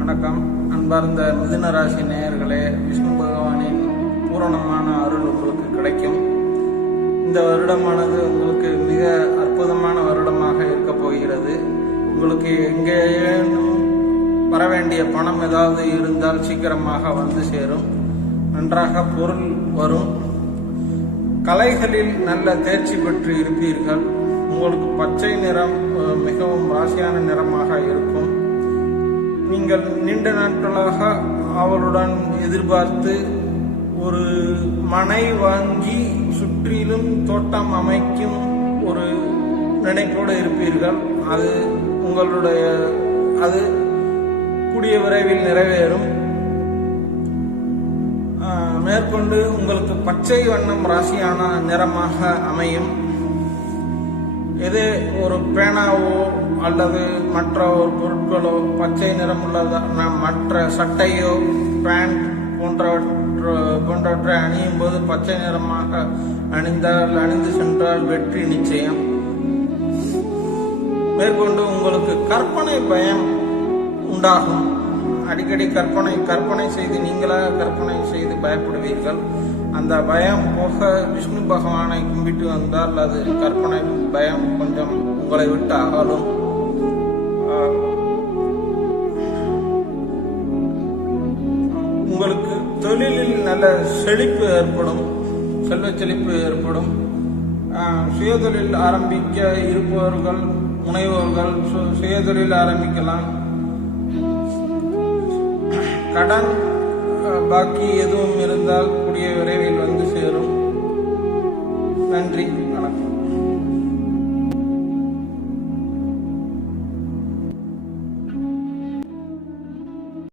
வணக்கம். அன்பார்ந்த மிதுன ராசி நேயர்களே, விஷ்ணு பகவானின் பூரணமான அருள் உங்களுக்கு கிடைக்கும். இந்த வருடமானது உங்களுக்கு மிக அற்புதமான வருடமாக இருக்க போகிறது. உங்களுக்கு எங்கேயும் வர வேண்டிய பணம் ஏதாவது இருந்தால் சீக்கிரமாக வந்து சேரும். நன்றாக பொருள் வரும். கலைகளில் நல்ல தேர்ச்சி பெற்று இருப்பீர்கள். உங்களுக்கு பச்சை நிறம் மிகவும் ராசியான நிறமாக இருக்கும். நீங்கள் நீண்ட நாட்களாக அவளுடன் எதிர்பார்த்து ஒரு மனை வாங்கி சுற்றிலும் தோட்டம் அமைக்கும் ஒரு நினைப்போடு இருப்பீர்கள். அது கூடிய விரைவில் நிறைவேறும். மேற்கொண்டு உங்களுக்கு பச்சை வண்ணம் ராசியான நிறமாக அமையும். எது ஒரு பேனாவோ அல்லது மற்ற ஒரு பொருட்களோ பச்சை நிறம் உள்ளதான மற்ற சட்டையோ பேண்ட் போன்றவற்றை அணியும் போது பச்சை நிறமாக அணிந்து சென்றால் வெற்றி நிச்சயம். மேற்கொண்டு உங்களுக்கு கற்பனை பயம் உண்டாகும். அடிக்கடி கற்பனை செய்து நீங்களாக கற்பனை செய்து பயப்படுவீர்கள். அந்த பயம் போக விஷ்ணு பகவானை கும்பிட்டு வந்தால் அது கற்பனை பயம் கொஞ்சம் உங்களை விட்டு அகலும். உங்களுக்கு தொழிலில் நல்ல செழிப்பு ஏற்படும், செல்வ செழிப்பு ஏற்படும். சுயதொழில் ஆரம்பிக்க இருப்பவர்கள் முனைவோர்கள் சுயதொழில் ஆரம்பிக்கலாம். கடன் பாக்கி எதுவும் இருந்தால் கூடிய விரைவில் வந்து சேரும். நன்றி.